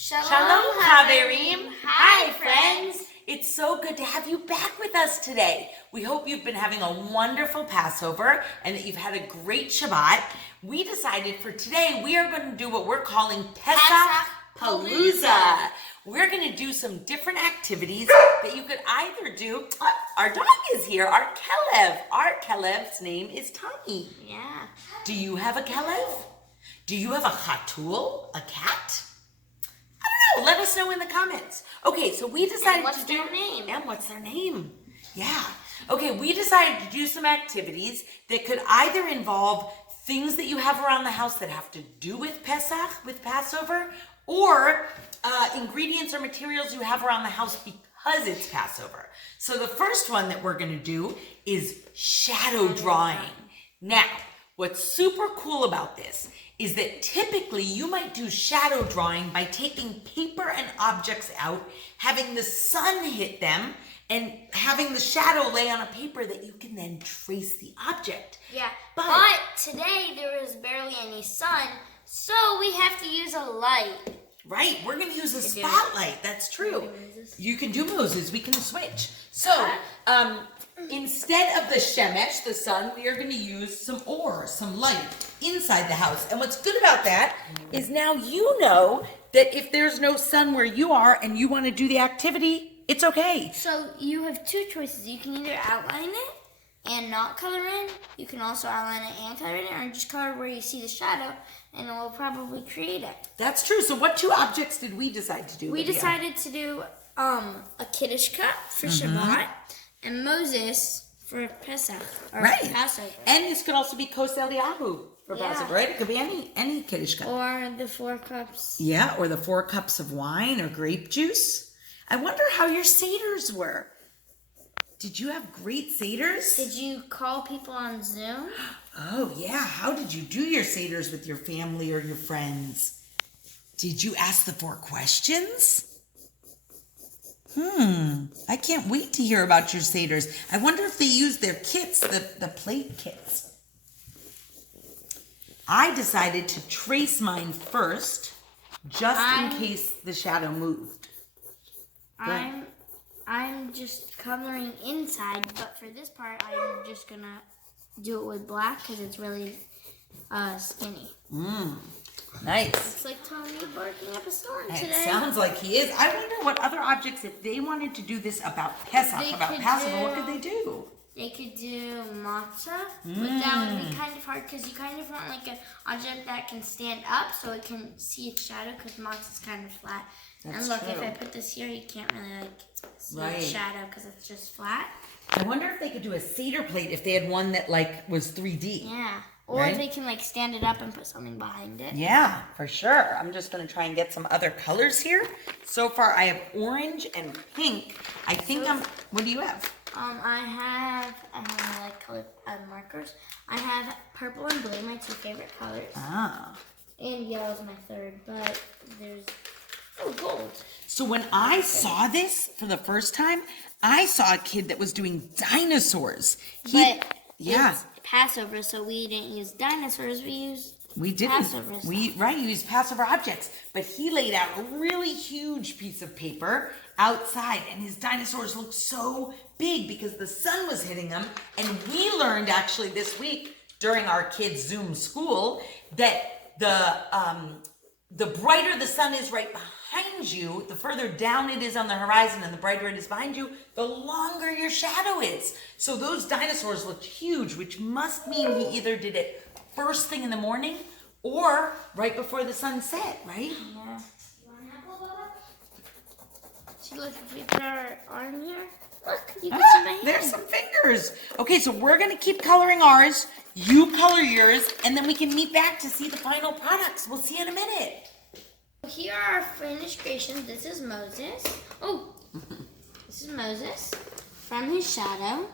Shalom, Haverim. Hi, friends. It's so good to have you back with us today. We hope you've been having a wonderful Passover and that you've had a great Shabbat. We decided for today we are going to do what we're calling Pesach Palooza. We're going to do some different activities that you could either do. Our dog is here, our LEV. Our LEV's name is Tommy. Yeah. Do you have a LEV? Do you have a chatul, a cat? I don't know. Let us know in the comments. Okay, so we decided what's to do. their name? And what's their name? Yeah. Okay, we decided to do some activities that could either involve things that you have around the house that have to do with Pesach, with Passover, or ingredients or materials you have around the house because it's Passover. So the first one that we're going to do is shadow drawing. Now, what's super cool about this is that typically you might do shadow drawing by taking paper and objects out, having the sun hit them, and having the shadow lay on a paper that you can then trace the object. Yeah, but today there is barely any sun, so we have to use a light. Right, we're going to use a spotlight. That's true. You can do Moses. We can switch. So, instead of the shemesh, the sun, we are going to use some some light inside the house. And what's good about that is now you know that if there's no sun where you are and you want to do the activity, it's okay. So you have two choices. You can either outline it and not color in. You can also outline it and color in, or just color where you see the shadow, and it will probably create it. That's true. So what two objects did we decide to do? We decided to do a Kiddush cup for Shabbat and Moses for Pesach, or Passover. And this could also be Kos Eliyahu for Passover, right? It could be any Kiddush cup. Or the 4 cups. Yeah, or the 4 cups of wine or grape juice. I wonder how your seders were. Did you have great seders? Did you call people on Zoom? Oh, yeah. How did you do your seders with your family or your friends? Did you ask the 4 questions? I can't wait to hear about your seders. I wonder if they used their kits, the plate kits. I decided to trace mine first, just in case the shadow moved. I'm just coloring inside, but for this part, I'm just gonna do it with black because it's really skinny. Nice. Looks like Tommy barking up a storm today. It sounds like he is. I wonder what other objects, if they wanted to do this about Pesach, about Passover, what could they do? They could do matzah, but that would be kind of hard because you kind of want like an object that can stand up so it can see its shadow, because matzah is kind of flat. And look, if I put this here, you can't really like see its shadow because it's just flat. I wonder if they could do a Seder plate if they had one that like was 3D. Yeah. Or they can like stand it up and put something behind it. Yeah, for sure. I'm just going to try and get some other colors here. So far, I have orange and pink. I think what do you have? I have like colored markers. I have purple and blue, my 2 favorite colors. And yellow is my 3rd, but there's gold. So when I saw this for the first time, I saw a kid that was doing dinosaurs. It's Passover, so we didn't use dinosaurs. We used Passover stuff. You used Passover objects. But he laid out a really huge piece of paper outside, and his dinosaurs looked so big because the sun was hitting them. And we learned actually this week during our kids' Zoom school that the brighter the sun is right behind you, the further down it is on the horizon and the brighter it is behind you, the longer your shadow is. So those dinosaurs looked huge, which must mean he either did it first thing in the morning or right before the sun set, right? Yeah. See, look, if we put our arm here, look, you can see my hand. There's some fingers. Okay, so we're going to keep coloring ours. You color yours, and then we can meet back to see the final products. We'll see you in a minute. Here are our finished creations. This is Moses. This is Moses from his shadow.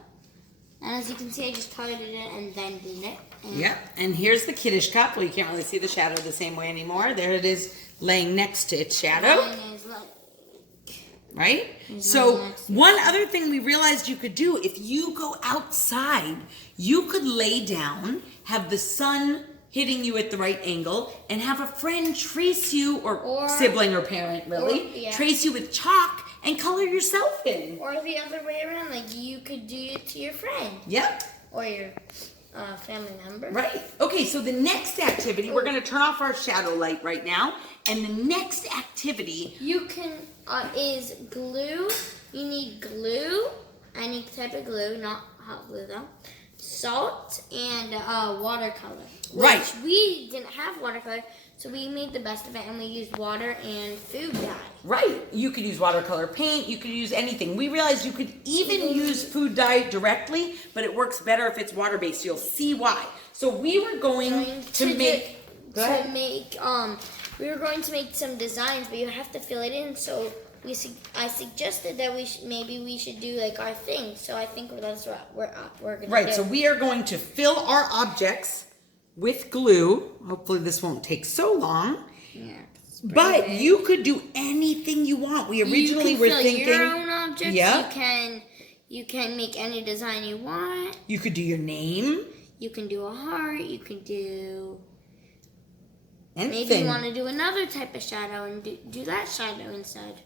And as you can see, I just colored it in and then did it. And here's the Kiddush cup. Well, you can't really see the shadow the same way anymore. There it is laying next to its shadow. Right? So one other thing we realized you could do, if you go outside, you could lay down, have the sun hitting you at the right angle, and have a friend trace you, or sibling or parent, really, trace you with chalk and color yourself in. Or the other way around, like you could do it to your friend. Yep. Or your family member. Right. Okay, so the next activity, we're going to turn off our shadow light right now, and the next activity you can is glue. You need glue, any type of glue, not hot glue though. Salt and watercolor. Right. Which we didn't have watercolor, so we made the best of it, and we used water and food dye. Right. You could use watercolor paint. You could use anything. We realized you could even use food dye directly, but it works better if it's water-based. You'll see why. So we were going to make some designs, but you have to fill it in. So I suggested that maybe we should do like our thing. So I think that's what we're gonna do. Right. So we are going to fill our objects with glue. Hopefully this won't take so long. Yeah. But you could do anything you want. We originally were thinking your own objects. Yep. You can make any design you want. You could do your name. You can do a heart. You can do anything. Maybe you want to do another type of shadow and do that shadow instead.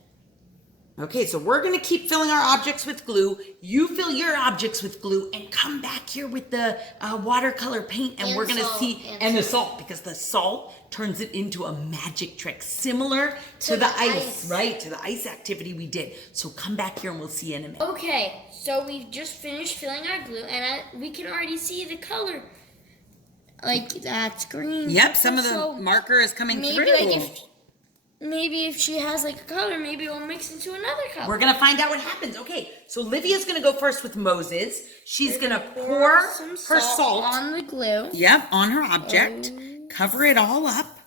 Okay, so we're going to keep filling our objects with glue. You fill your objects with glue and come back here with the watercolor paint, and we're going to see, and the salt, because the salt turns it into a magic trick, similar to the ice, right? To the ice activity we did. So come back here and we'll see you in a minute. Okay, so we've just finished filling our glue, and we can already see the color. Like, that's green. Yep, some of the marker is coming through. Maybe if she has like a color, maybe it will mix into another color. We're going to find out what happens. Okay, so Livia's going to go first with Moses. She's going to pour her salt on the glue. Yep, on her object. Cover it all up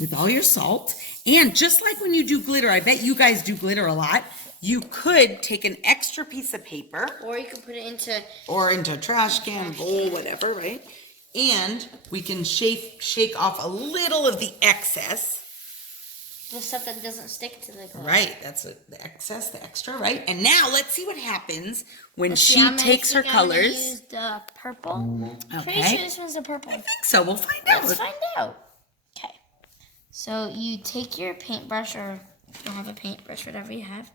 with all your salt. And just like when you do glitter, I bet you guys do glitter a lot, you could take an extra piece of paper. Or you could put it into a trash can, bowl, whatever, right? And we can shake off a little of the excess. The stuff that doesn't stick to the glue. Right, that's the excess, the extra, right? And now let's see what happens when she takes her colors. I'm gonna use the purple. Okay. Pretty sure this one's the purple. I think so. We'll find out. Let's find out. Okay. So you take your paintbrush, or if you don't have a paintbrush, whatever you have.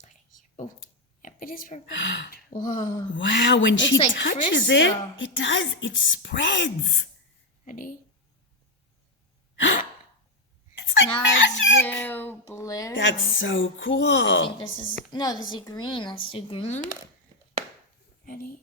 Put it here. Oh, yep, it is purple. Whoa. Wow, when she like touches crystal. it does. It spreads. Ready? It's like now magic. Let's do blue. That's so cool. I think this is green. Let's do green. Ready?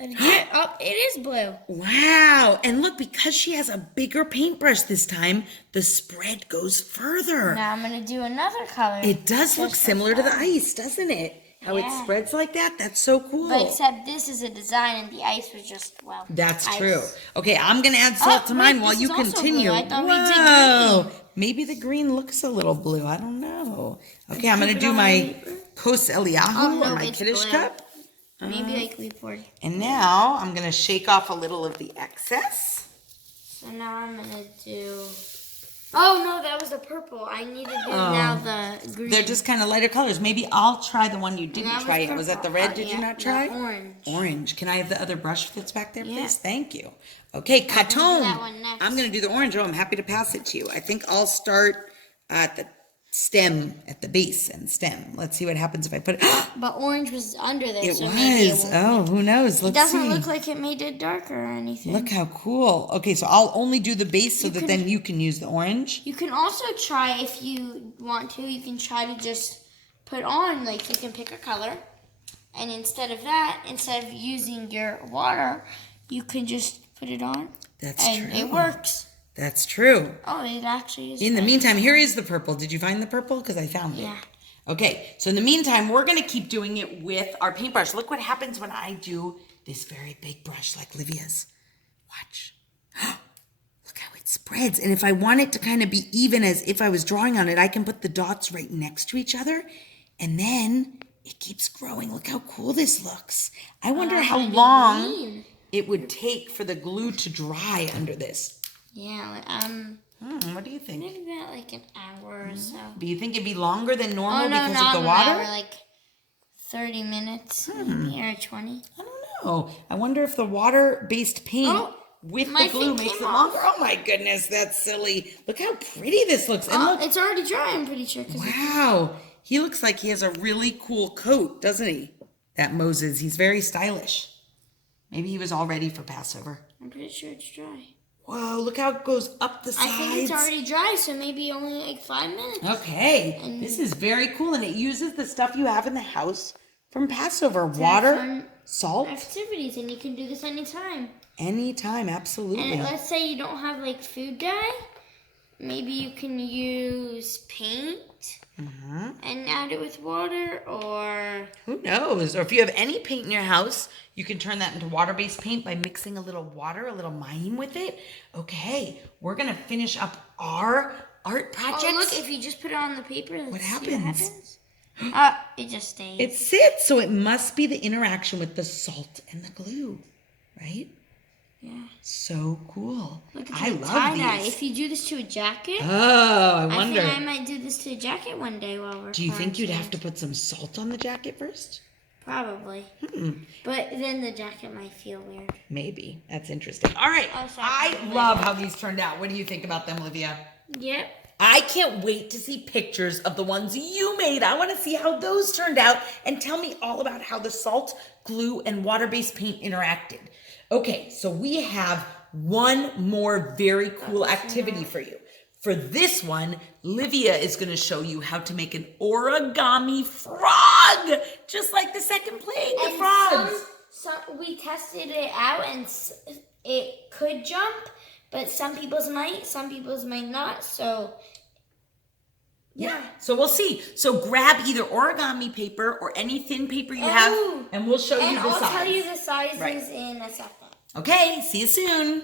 Oh, it is blue. Wow. And look, because she has a bigger paintbrush this time, the spread goes further. Now I'm going to do another color. It does look similar to the ice, doesn't it? How it spreads like that? That's so cool. But except this is a design and the ice was just, That's ice. True. Okay, I'm going to add salt to mine while you continue. I thought we did green. Maybe the green looks a little blue. I don't know. Okay, I'm going to do my Kos Eliyahu or my Kiddush cup. Maybe like we poured. And now I'm going to shake off a little of the excess. So now I'm going to do... Oh, no, that was the purple. I need to do now the green. They're just kind of lighter colors. Maybe I'll try the one you didn't try yet. Was that the red? Did you not try? Orange. Orange. Can I have the other brush that's back there, please? Thank you. Okay, Katon. I'm going to do the orange. Oh, I'm happy to pass it to you. I think I'll start at the stem, at the base and stem. Let's see what happens if I put it. But orange was under there. It was. Oh, who knows? Let's see. It doesn't look like it made it darker or anything. Look how cool. Okay, so I'll only do the base so that then you can use the orange. You can also try, if you want to, you can try to just put on, like you can pick a color. And instead of using your water, you can just put it on. That's true. And it works. That's true. Oh, it actually is. In the meantime, here is the purple. Did you find the purple? Because I found it. Yeah. Okay, so in the meantime, we're going to keep doing it with our paintbrush. Look what happens when I do this very big brush like Livia's. Watch. Look how it spreads. And if I want it to kind of be even as if I was drawing on it, I can put the dots right next to each other. And then it keeps growing. Look how cool this looks. I wonder how long it would take for the glue to dry under this. Yeah, what do you think? Maybe about like an hour or so. Do you think it'd be longer than normal because of the water? An hour, like 30 minutes maybe, or 20. I don't Oh, I wonder if the water-based paint with my the glue thing makes it came longer. off. Oh my goodness, that's silly. Look how pretty this looks. And look, It's already dry, I'm pretty sure. wow, he looks like he has a really cool coat, doesn't he? That Moses, he's very stylish. Maybe he was all ready for Passover. I'm pretty sure it's dry. Whoa, look how it goes up the sides. I think it's already dry, so maybe only like 5 minutes. Okay, this is very cool, and it uses the stuff you have in the house from Passover. Water, salt. Activities, and you can do this anytime. Anytime, absolutely. And let's say you don't have like food dye. Maybe you can use paint and add it with water, or who knows? Or if you have any paint in your house, you can turn that into water-based paint by mixing a little water, a little mayim with it. Okay, we're gonna finish up our art project. Oh, look! If you just put it on the paper, what happens? It just stays. It sits, so it must be the interaction with the salt and the glue, right? Yeah. So cool. Look at I love these. If you do this to a jacket. Oh, I wonder. I think I might do this to a jacket one day while we're. Do you think you'd have to put some salt on the jacket first? Probably. But then the jacket might feel weird. Maybe. That's interesting. All right. Oh, I love how these turned out. What do you think about them, Olivia? Yep. I can't wait to see pictures of the ones you made. I want to see how those turned out, and tell me all about how the salt, glue, and water-based paint interacted. Okay, so we have one more very cool activity for you. For this one, Livia is going to show you how to make an origami frog, just like the second plate, the frogs. We tested it out, and it could jump, but some people's might not. So yeah. So we'll see. So grab either origami paper or any thin paper you have, and we'll show you the size. And I'll tell you the sizes in a second. Okay, see you soon.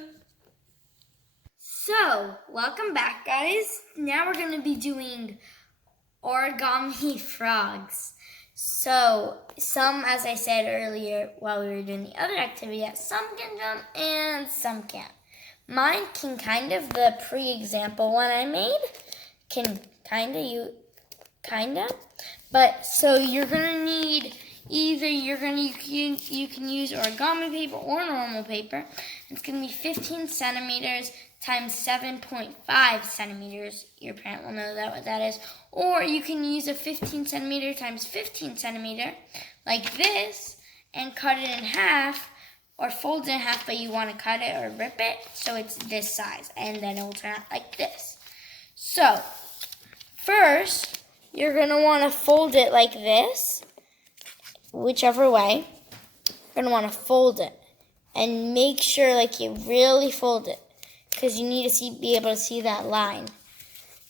So, welcome back, guys. Now we're going to be doing origami frogs. So, some, as I said earlier while we were doing the other activity, some can jump and some can't. Mine can the pre-example one I made, can but so you're going to need you can use origami paper or normal paper. It's going to be 15 centimeters times 7.5 centimeters. Your parent will know what that is. Or you can use a 15 centimeter times 15 centimeter like this and cut it in half, or fold it in half, but you want to cut it or rip it so it's this size, and then it will turn out like this. So first you're going to want to fold it like this, whichever way. You're going to want to fold it and make sure you really fold it, because you need to be able to see that line.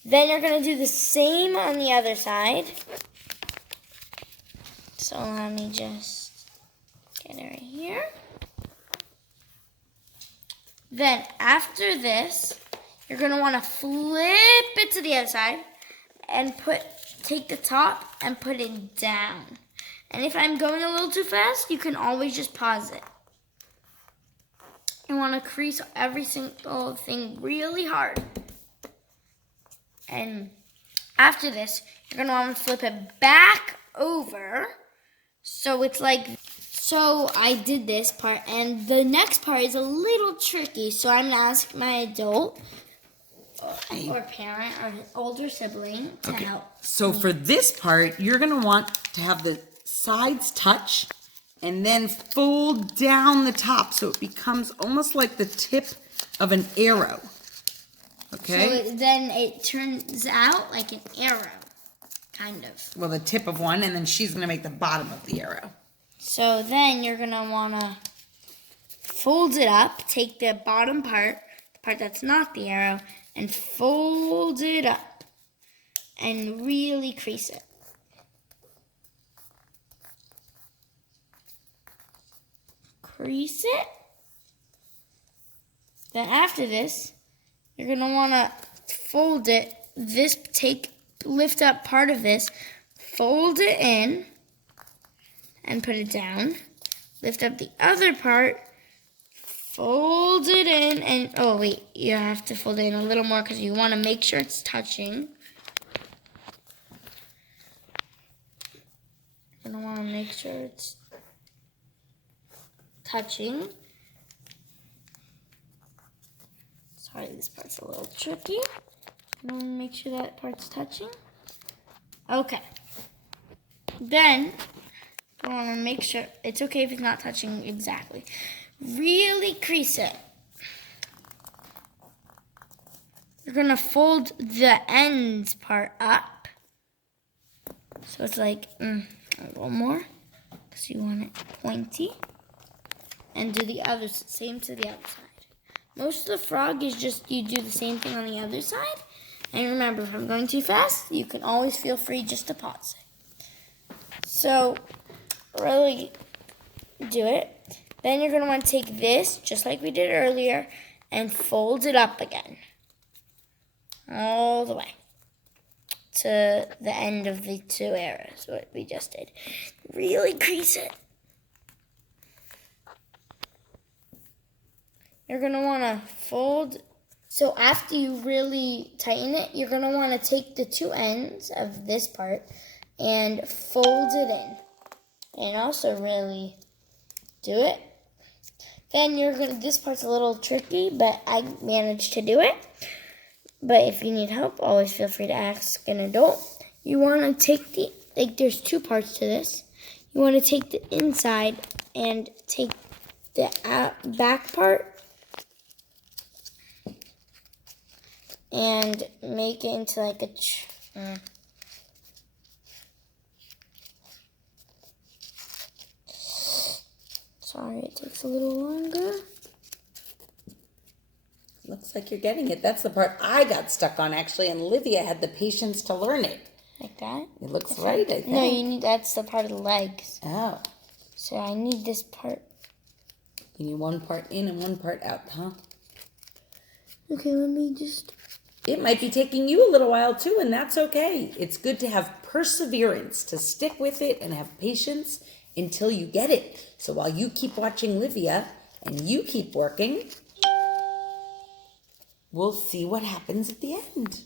Then you're going to do the same on the other side. So let me just get it right here. Then after this, you're going to want to flip it to the other side and take the top and put it down. And if I'm going a little too fast, you can always just pause it. You want to crease every single thing really hard. And after this, you're going to want to flip it back over. So it's so I did this part, and the next part is a little tricky. So I'm going to ask my adult or parent or older sibling to help. So for this part, you're going to want to have the sides touch and then fold down the top so it becomes almost like the tip of an arrow. Okay? So then it turns out like an arrow, kind of. Well, the tip of one, and then she's going to make the bottom of the arrow. So then you're going to want to fold it up, take the bottom part, the part that's not the arrow, and fold it up and really crease it. Crease it. Then after this, you're going to want to fold it, lift up part of this, fold it in, and put it down. Lift up the other part, fold it in, and, oh wait, you have to fold it in a little more because you want to make sure it's touching. You're going to want to make sure it's touching. Sorry, this part's a little tricky. I want to make sure that part's touching. Okay. Then, I want to make sure it's okay if it's not touching exactly. Really crease it. You're going to fold the ends part up. So it's like a little more. Because you want it pointy. And do the other, same to the other side. Most of the frog is just you do the same thing on the other side. And remember, if I'm going too fast, you can always feel free just to pause it. So, really do it. Then you're going to want to take this, just like we did earlier, and fold it up again. All the way to the end of the two arrows, what we just did. Really crease it. You're going to want to fold. So after you really tighten it, you're going to want to take the two ends of this part and fold it in. And also really do it. Then this part's a little tricky, but I managed to do it. But if you need help, always feel free to ask an adult. You want to take there's two parts to this. You want to take the inside and take the back part and make it into like a sorry, it takes a little longer. Looks like you're getting it. That's the part I got stuck on, actually, and Olivia had the patience to learn it. Like that? It looks right, I think. No, that's the part of the legs. Oh. So I need this part. You need one part in and one part out, huh? Okay, let me just... It might be taking you a little while, too, and that's okay. It's good to have perseverance, to stick with it and have patience until you get it. So while you keep watching Livia and you keep working... We'll see what happens at the end.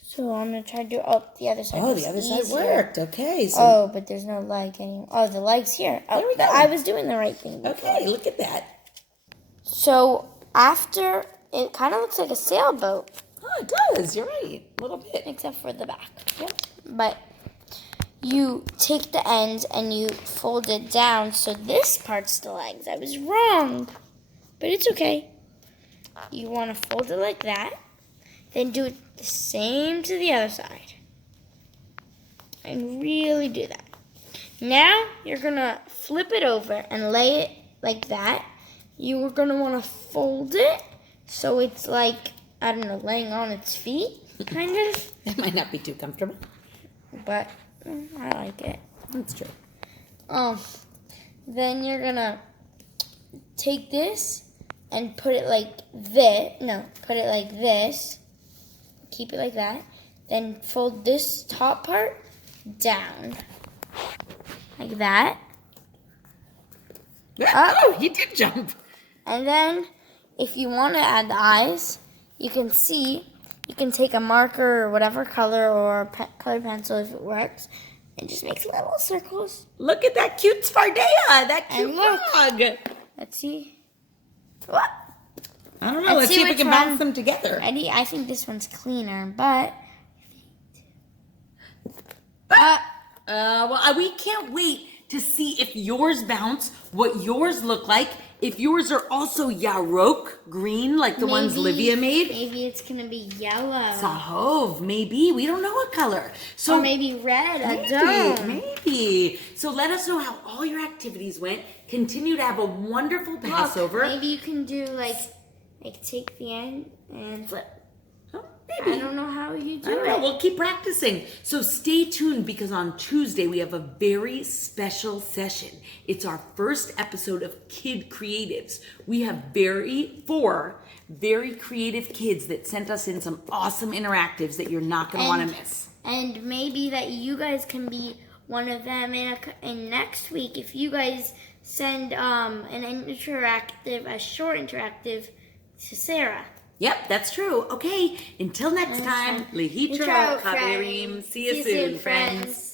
So I'm going to try to do the other side. Oh, the other side worked. Okay. So but there's no leg anymore. Oh, the leg's here. There we go. I was doing the right thing before. Okay, look at that. So after, it kind of looks like a sailboat. Oh, it does. You're right. A little bit. Except for the back. Yep. But you take the ends and you fold it down. So this part's the legs. I was wrong. But it's okay. You want to fold it like that, then do it the same to the other side. And really do that. Now, you're going to flip it over and lay it like that. You are going to want to fold it so it's like, I don't know, laying on its feet, kind of. It might not be too comfortable. But I like it. That's true. Then you're going to take this and put it like this. No, put it like this. Keep it like that. Then fold this top part down. Like that. Oh, he did jump. And then, if you want to add the eyes, you can take a marker or whatever color or color pencil if it works, and just make little circles. Look at that cute Spardea, that cute frog. Let's see. What? I don't know. Let's see if we can bounce them together. I think this one's cleaner, but... Well, we can't wait to see if yours bounce, what yours look like, if yours are also Yarok green, like the ones Livia made. Maybe it's going to be yellow. Sahov, maybe. We don't know what color. Or maybe red, maybe. So let us know how all your activities went. Continue to have a wonderful Passover. Maybe you can do like take the end and flip. Oh, maybe. I don't know how you do it. I don't know. We'll keep practicing. So stay tuned because on Tuesday we have a very special session. It's our first episode of Kid Creatives. We have four very creative kids that sent us in some awesome interactives that you're not going to want to miss. And maybe that you guys can be one of them in next week if you guys send a short interactive to Sarah. Yep, that's true. Okay, until next time, Lehitra, Chaverim. See you soon, friends.